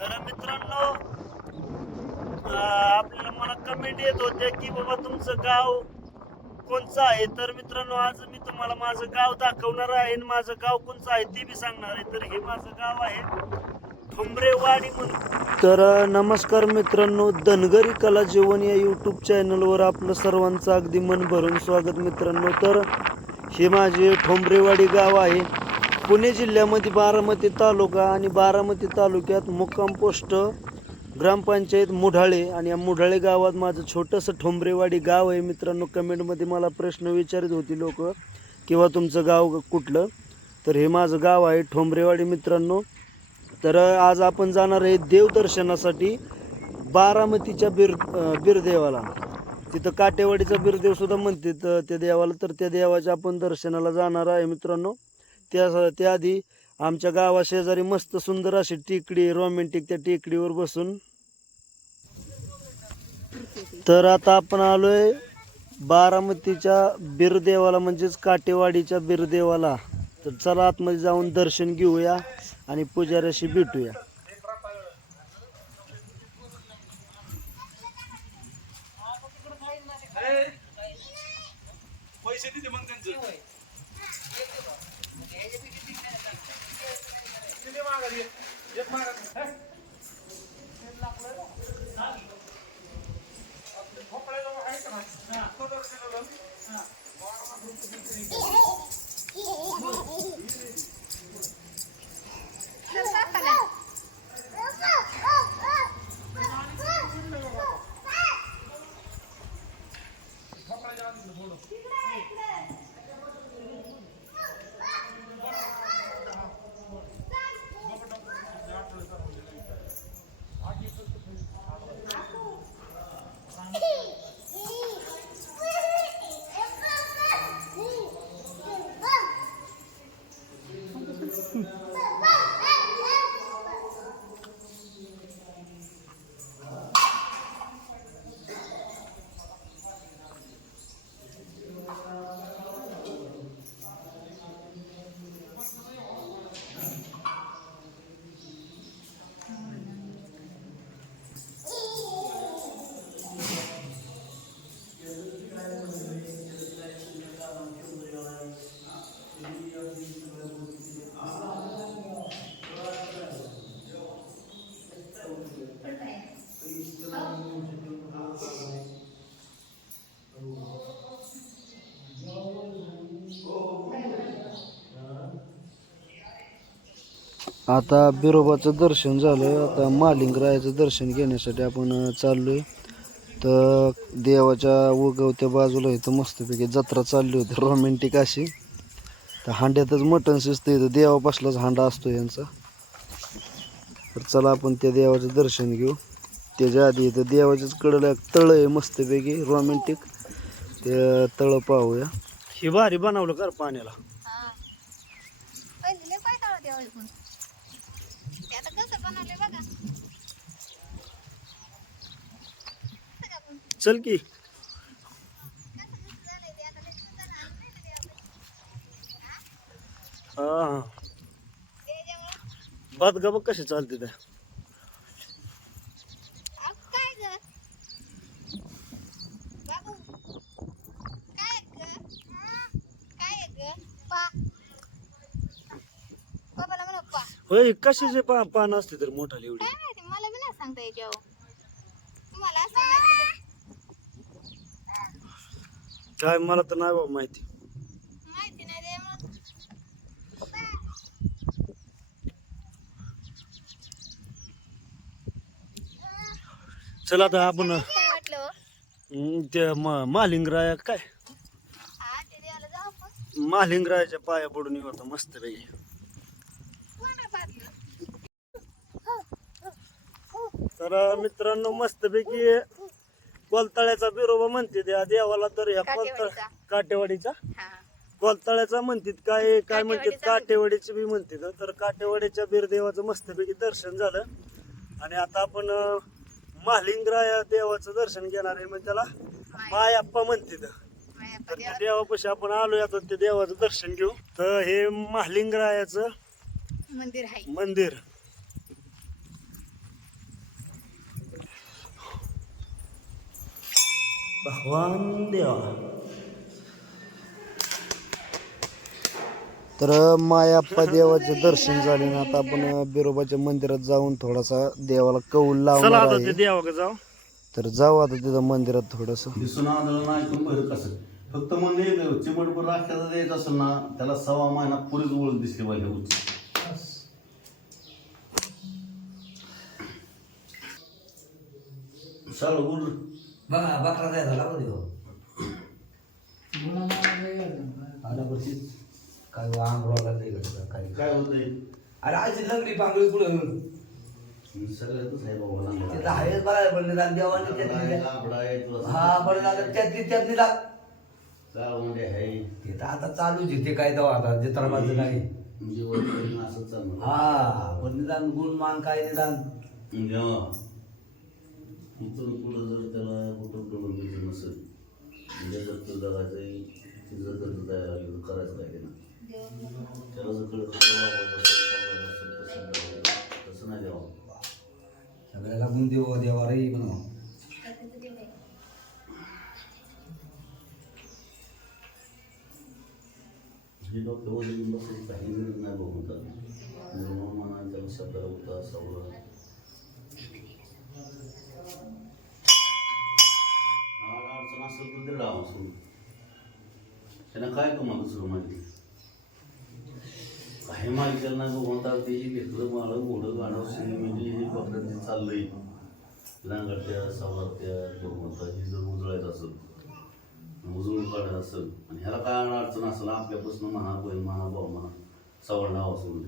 तर मित्रांनो आपल्याला मला कमेंट येत होत्या की बाबा तुमचं गाव कोणचं आहे? तर मित्रांनो आज मी तुम्हाला माझं गाव दाखवणार आहे आणि माझं गाव कोणचं आहे ते बी सांगणार आहे. तर हे माझं गाव आहे ठोंबरेवाडी म्हणून. तर नमस्कार मित्रांनो धनगरी कला जीवन या यूट्यूब चॅनलवर आपलं सर्वांचं अगदी मन भरून स्वागत मित्रांनो. तर हे माझे ठोंबरेवाडी गाव आहे. पुणे जिल्ह्यामध्ये बारामती तालुका आणि बारामती तालुक्यात मुक्काम पोस्ट ग्रामपंचायत मुढाळे आणि या मुढाळे गावात माझं छोटंसं ठोंबरेवाडी गाव आहे. मित्रांनो कमेंटमध्ये मला प्रश्न विचारित होती लोक किंवा तुमचं गाव कुठलं? तर हे माझं गाव आहे ठोंबरेवाडी मित्रांनो. तर आज आपण जाणार आहे देवदर्शनासाठी बारामतीच्या बिर बिरदेवाला. तिथं काटेवाडीचा बिरदेव सुद्धा म्हणते तर त्या देवाला. तर त्या देवाच्या आपण दर्शनाला जाणार आहे मित्रांनो. त्या त्याआधी आमच्या गावा शेजारी मस्त सुंदर अशी टेकडी रोमॅन्टिक त्या टेकडीवर बसून. तर आता आपण आलोय बारामतीच्या बिरदेवाला म्हणजेच काटेवाडीच्या बिरदेवाला. तर चला आतमध्ये जाऊन दर्शन घेऊया आणि पुजाऱ्याशी भेटूया. पैसे देते मग त्यांचं किती मागा दे? एक मागा दे. हे? भोपळ्याजवळ आहे का नाही? तो जर आता बिरोबाचं दर्शन झालं. आता मालिंगरायाचं दर्शन घेण्यासाठी आपण अं, चाललोय. तर देवाच्या उगवत्या बाजूला इथं मस्तपैकी जत्रा चालली होती रोमॅन्टिक अशी. तर हांड्यातच मटण शिजतं इथं देवापासलाच हांडा असतो यांचा. तर चला आपण त्या देवाचं दर्शन घेऊ. त्याच्या आधी इथं देवाच्याच कडला एक तळ आहे मस्तपैकी रोमॅन्टिक ते तळ पाहूया. हे भारी बनवलं कर पाण्याला हा. पहिले लय पाय काढत यावेळी पण. ते आता कसं बनवलंय बघा. बघा पण. चल की कसं कसं झालंय ते आता लय दिवसानं आणलंय ना देवापाशी. हा. हा त्याच्यामुळं, भात गा? बघ कसे चालते त्या. होय कशाचे पान असते तर मोठाले एवढी काय माहिती मला बी नाही सांगता यायची अहो. तुम्हाला असं माहिती तर काय मला तर नाही बाबा माहिती माहिती नाही त्यामुळं चल आता आपण काय वाटलं हो? हम्म, ते म- महालिंगराया काय हा ते द्यायला जाऊ आपण महालिंगरायाच्या पाया पडून येऊ आता मस्त पैकी कोण आहे पाहतलं? तर मित्रांनो मस्त पैकी कोलताळ्याचा बिरोबा म्हणते त्या देवाला तर ह्या कोलताळ काटेवाडीचा. काटेवाडीचा? हा. कोलताळ्याचा म्हणतात काय काय म्हणतात? काटेवाडीचा काटेवाडीचे बी म्हणतात. तर काटेवाडीच्या बिरदेवाचं मस्तपैकी दर्शन झालं. आणि आता आपण अं, महालिंगराया देवाचं दर्शन घेणार आहे म्हणजे त्याला मायाप्पा म्हणतात. तर त्या देवापाशी आपण आलोय आता त्या देवाचं दर्शन घेऊ. तर हे महालिंगरायाचं मंदिर आहे. मंदिर. भगवान देवा. तर मायाप्पा देवाचे दर्शन झाले ना आता आपण बिरोबाच्या मंदिरात जाऊन थोडासा देवाला कौल चला लावणार आता ते आहे. देवा का जाऊ. तर जाऊ आता तिथं मंदिरात थोडस. दिसून आलं नाही ऐकून बरं कसं फक्त म्हणणे एक चिमटभर राख्याचा द्यायचं असेल ना त्याला सव्वा महिना पुरीच ओळख दिसली पाहिजे उंच. चाल बोल बघा बकरा जायचा लागू देऊ काय रोगाला जाईल काय काय होतंय अरे आजची लंगडी पांगळी कुठं. तिथं आहेच बघायला पण निदान देवाने त्यातली हा बरं झालं त्यातली त्यात निदान. जाळवंडे आहे ते तर आता चालूच आहे ते काय तेव्हा आता असं चालणार हा पण निदान गुणमान काय निदान. इथून पुढं जर त्याला कुठं घ्यायचं नसेल म्हणजे जर तो जगायचं तिचं जायला लागलं तर करायचं काय ना. त्याला जर असेल, तसं नाही द्यावं. सगळ्याला गुण देव देवा रे म्हणून हे डॉक्टर वगैरे काही गरज नाही मनाने त्याला शब्दाला होता सवलं काय तुम्हाला दुसरं माहिती काही मागितलं नाही बघूनतात ते घेतलं मला मोठं गाणं म्हणजे हे पत्रांचे चाललंय. लांगडत्या सावरत्या बघूनतात ही जर उजळायचं असेल उजळून काढायचं असेल आणि ह्याला काय अडचण असेल आपल्यापासून म्हणा बहीण म्हणा भाऊ म्हणा सवड नाव असून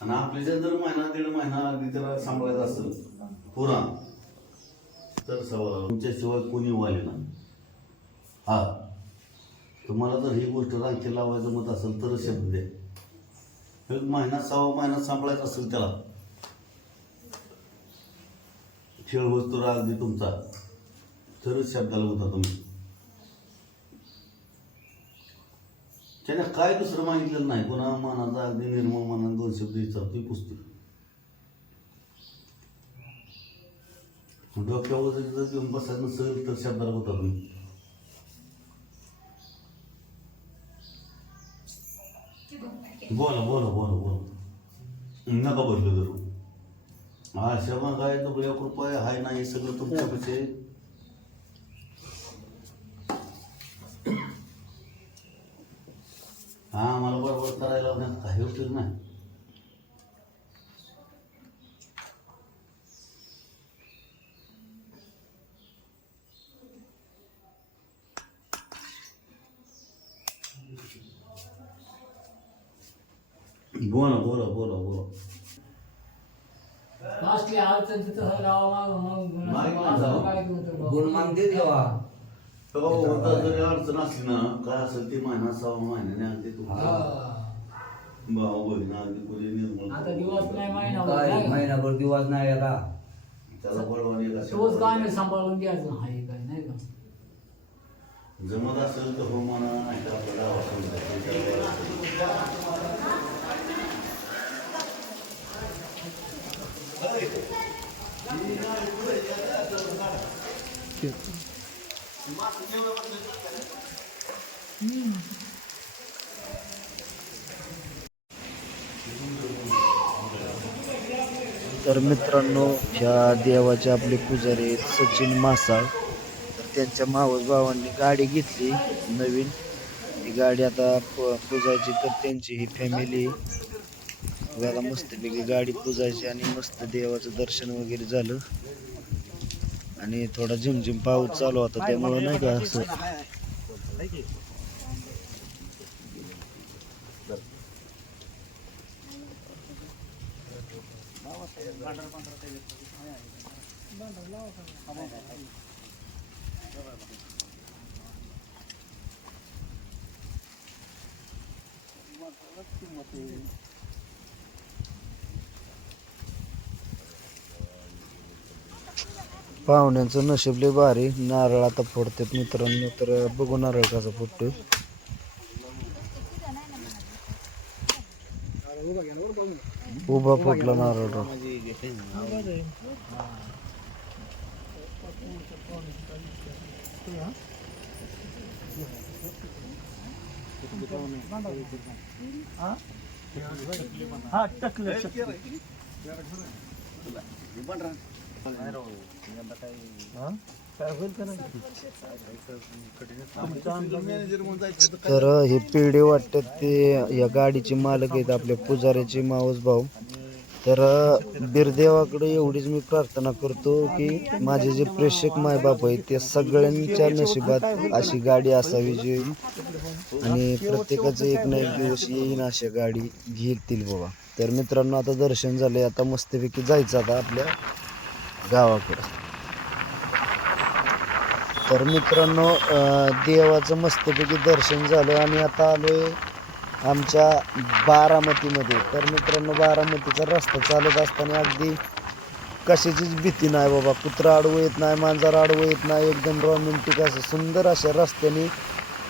आणि आपल्या जर महिना दीड महिना अगदी त्याला सांभाळायचं असेल पुरा तर सवाल तुमच्याशिवाय कोणी वाले ना हा. तुम्हाला जर ही गोष्ट रांगेत लावायचं मत असेल तर शब्द द्या. एक महिना सहा महिना सांभाळायचा असेल त्याला. खेळ वस्तू अगदी तुमचा. तरच शब्दाला होता तुम्ही. त्याने काय दुसरं मागितलेलं नाही. कोणा मनाचा अगदी निर्मळ मानाने दोन शब्द विचारतो पुस्तक. डोक्यावर जर घेऊन बसायचं नसेल तर शब्दाला होता तुम्ही. बोला बोला बोला बोला. नका बदलू जरू हा शमा काय तर एक आहे हाय नाही सगळं तुमच्यापाशी आहे. हा मला बरोबर करायला काही उपयोग नाही. बोला बोला बोला बोला. असली अडचण तिथं होतं गुणमान दे देवा तर बाबा. होता जरी अडचण असली ना काय असेल ते महिना सहा महिन्याने अगदी तुमचा. भाऊ बहीण अगदी कोणी निर्मळ आता दिवस नाही महिना? महिनाभर दिवस नाही आता. त्याला बळवानी तोच गाणे सांभाळून द्यायचं हा हे काय नाही का? जमत असेल तर हो म्हणा नाही तर तर मित्रांनो ह्या देवाचे आपले पुजारी आहेत सचिन मासाळ तर त्यांच्या मावस भावांनी गाडी घेतली नवीन. ती गाडी आता प- पुजायची तर त्यांची ही फॅमिली बघा मस्तपैकी गाडी पुजायची आणि मस्त देवाचं दर्शन वगैरे झालं. आणि थोडा झिमझिम पाऊस चालू होता त्यामुळं नाही का असं. पाहुण्यांचं नशीब लय भारी. नारळ आता फोडतात मित्रांनो तर बघू नारळ कसा फोडतोय. उभा फुटला नारळ. हा टकलं तर हे पिढी वाटतात ते या गाडीचे मालक आहेत आपल्या पुजाऱ्याचे मावस भाऊ तर बिरदेवाकडे एवढीच मी प्रार्थना करतो की माझे जे प्रेक्षक मायबाप आहेत ते सगळ्यांच्या नशिबात अशी गाडी असावी जी. आणि प्रत्येकाचं एक ना एक दिवस येईन अशा गाडी घेतील बाबा. तर मित्रांनो आता दर्शन झाले आता मस्तपैकी जायचं आता आपल्या गावाकडं. तर मित्रांनो देवाचं मस्तपैकी दर्शन झालं आणि आता आलोय आमच्या बारामतीमध्ये. तर मित्रांनो बारामतीचा रस्ता चालत असताना अगदी कशाचीच भीती नाही बाबा. कुत्रा आडवं येत नाही मांजर आडवं येत नाही. एकदम रोमॅन्टिक असं सुंदर अशा रस्त्याने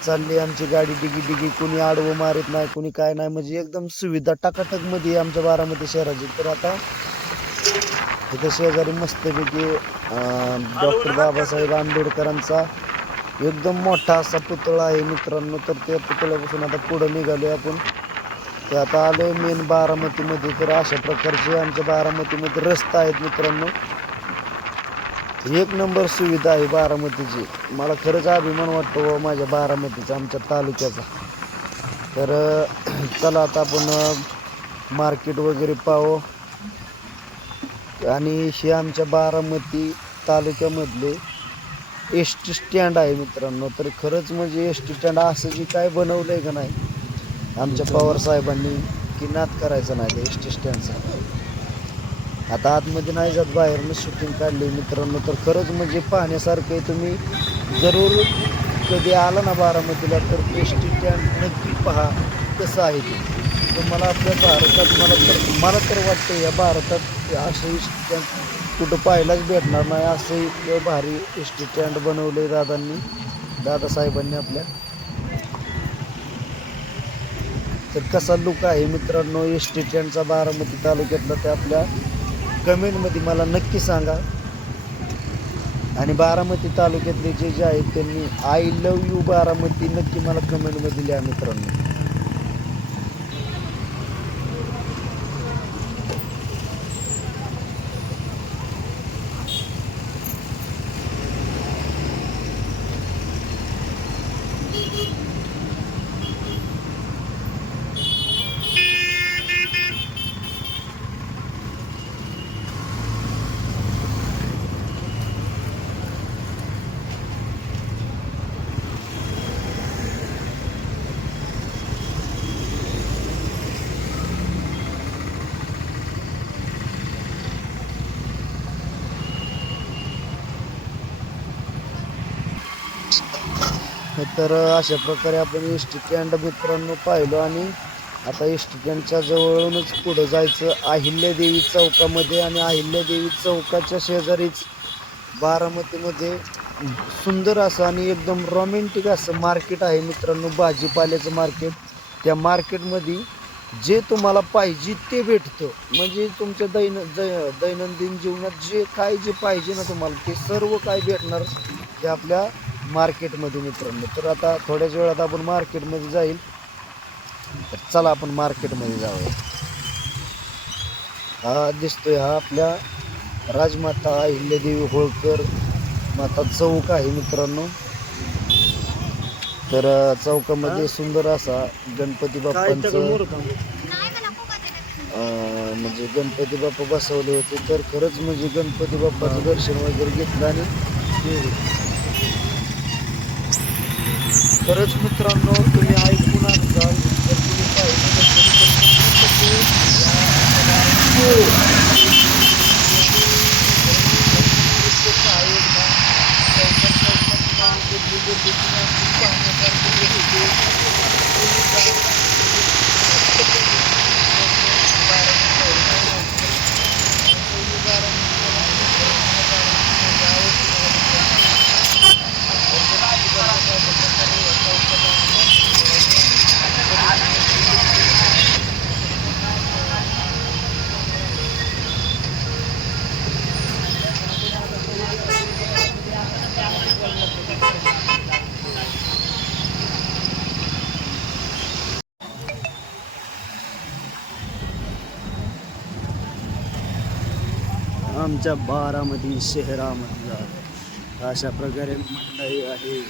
चालली आमची गाडी. डिगी डिगी कुणी आडवं मारत नाही कुणी काय नाही. म्हणजे एकदम सुविधा टाकाटकमध्ये आहे आमच्या बारामती शहराची. तर आता इथं शेजारी मस्तपैकी डॉक्टर बाबासाहेब आंबेडकरांचा एकदम मोठा असा पुतळा आहे मित्रांनो. तर त्या पुतळ्यापासून आता पुढं निघालो आपण. ते आता आलोय मेन बारामतीमध्ये. तर अशा प्रकारचे आमच्या बारामतीमध्ये रस्ता आहेत मित्रांनो. एक नंबर सुविधा आहे बारामतीची. मला खरंच अभिमान वाटतो बुवा माझ्या बारामतीचा आमच्या तालुक्याचा. तर चला आता आपण मार्केट वगैरे पाहू. आणि हे आमच्या बारामती तालुक्यामधले एस टी स्टँड आहे मित्रांनो. तर खरंच म्हणजे एस टी स्टँड असं जे काय बनवलं आहे का नाही आमच्या पवार साहेबांनी की नाद करायचा नाही त्या एस टी स्टँडचा आता आतमध्ये नाही जात बाहेरनं शूटिंग काढली मित्रांनो. तर खरंच म्हणजे पाहण्यासारखं आहे तुम्ही जरूर कधी आला ना बारामतीला तर एस टी स्टँड नक्की पहा कसं आहे ते. तुम्हाला आपल्या भारतात मला तर मला तर वाटतं या भारतात असं एस टी स्टँड कुठं पाहायलाच भेटणार नाही असं इतकं भारी एस टी स्टँड बनवलं आहे दादांनी दादासाहेबांनी आपल्या. तर कसा लुक आहे मित्रांनो एस टी स्टँडचा बारामती तालुक्यातला ते आपल्या कमेंटमध्ये मला नक्की सांगा. आणि बारामती तालुक्यातले जे जे आहेत त्यांनी आय लव यू बारामती नक्की मला कमेंटमध्ये लिहा मित्रांनो. तर अशा प्रकारे आपण एस टी स्टँड मित्रांनो पाहिलो आणि आता एस टी स्टँडच्या जवळूनच पुढं जायचं अहिल्यादेवी चौकामध्ये आणि अहिल्यादेवी चौकाच्या शेजारीच बारामतीमध्ये सुंदर असं आणि एकदम रोमॅन्टिक असं मार्केट आहे मित्रांनो भाजीपाल्याचं मार्केट त्या मार्केटमध्ये जे तुम्हाला पाहिजे ते भेटतं. म्हणजे तुमच्या दैन दै- दैनंदिन जीवनात जे काय जे पाहिजे ना तुम्हाला ते सर्व काय भेटणार ते आपल्या मार्केटमध्ये मित्रांनो. तर आता थोड्याच वेळात आपण मार्केटमध्ये जाईल. तर चला आपण मार्केटमध्ये जाऊया. हा दिसतोय हा आपल्या राजमाता अहिल्यादेवी होळकर माता चौक आहे मित्रांनो. तर चौकामध्ये सुंदर असा गणपती बाप्पांचं म्हणजे गणपती बाप्पा बसवले होते. तर खरंच म्हणजे गणपती बाप्पाचं दर्शन वगैरे घेतलं आणि खरंच मित्रांनो तुम्ही ऐकून असाल तर तुम्ही पाहिजे नसेल तर नक्की ते या पुस्तकं आहेत ना, चौकात चौकात नाव लिहिलेलं ते तुम्हाला पाहण्यासारखं आहे. तुम्ही जा. आमच्या बारामती शहरामधला. अशा प्रकारे मंडळी आहे.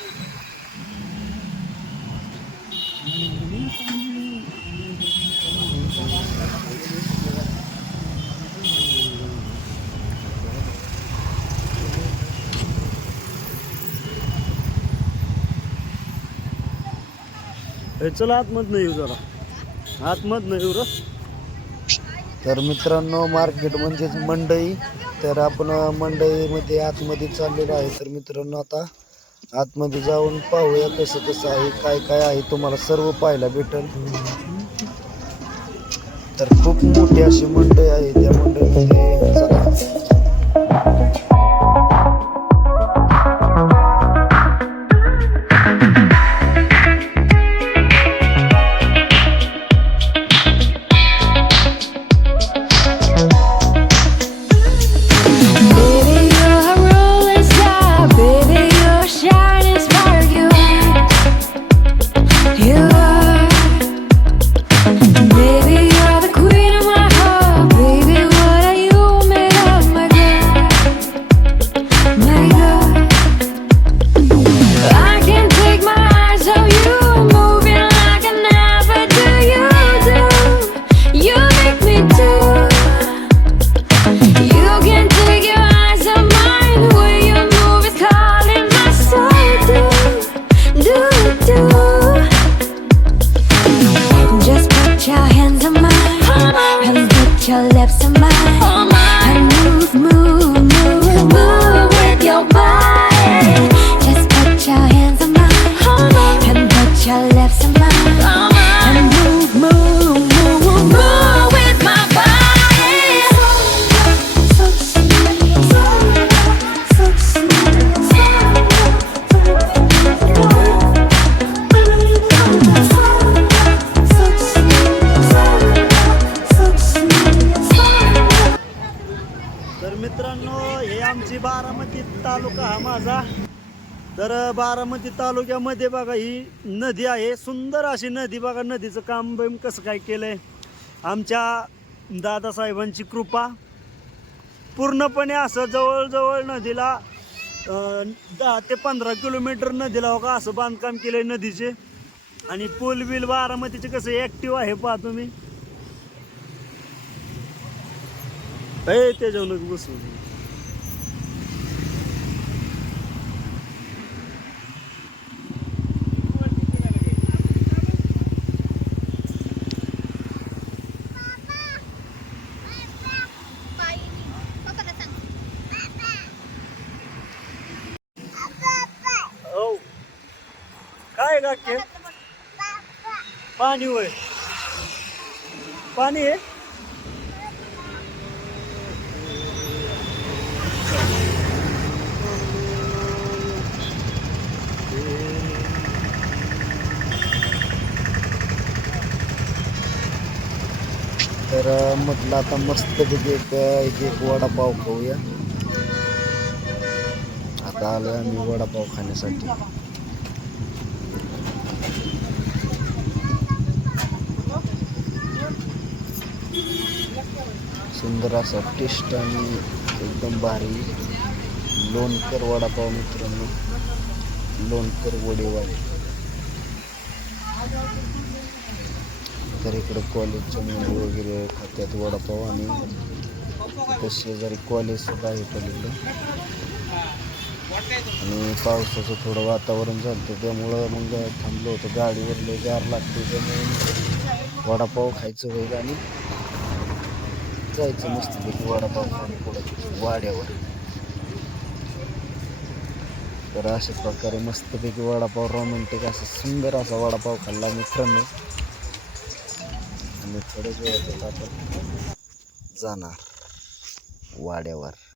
चला आतमधनं येऊ जरा. आतमधनं येऊ र. तर मित्रांनो मार्केट म्हणजेच मंडई. तर आपण मंडईमध्ये आतमध्ये चाललेलो आहे. तर मित्रांनो आता आतमध्ये जाऊन पाहूया कसं कसं आहे काय काय आहे तुम्हाला सर्व पाहायला भेटेल. तर खूप मोठी अशी मंडई आहे. त्या मंडईमध्ये बारामती तालुक्यामध्ये बघा ही नदी आहे. सुंदर अशी नदी बघा नदीचं काम बिम कसं काय केलंय. आमच्या दादासाहेबांची कृपा. पूर्णपणे असं जवळजवळ नदीला दहा ते पंधरा किलोमीटर नदीला बघा असं बांधकाम केलंय नदीचे. आणि पूल बिल बारामतीचे कसं ॲक्टिव्ह आहे पहा तुम्ही. हे त्याच्यावर बसू पप्पाला सांग हो काय काके पाणी होय. पाणी आहे? तर म्हटलं आता मस्तपैकी एक एक एक वडापाव खाऊया. आता आलो आम्ही वडापाव खाण्यासाठी. सुंदर असा टेस्ट आणि एकदम भारी लोणकर वडापाव मित्रांनो. लोणकर वडेवाडे तर इकडं कॉलेजच्या मुली वगैरे खात्यात वडापाव आणि शेजारी कॉलेज सुद्धा आहे पलीकडं. आणि पावसाचं थोडं वातावरण झालं त्यामुळं मग थांबलो होतो. गाडीवर लय गार लागते त्यामुळे वडापाव खायचं होईल आणि जायचं मस्तपैकी वडापाव पुढं वाड्यावर. तर अशा प्रकारे मस्तपैकी वडापाव रोमॅन्टिक असा सुंदर असा वडापाव खाल्ला मित्रांनो. आणि थोड्याच वेळात आता आपण जाणार वाड्यावर.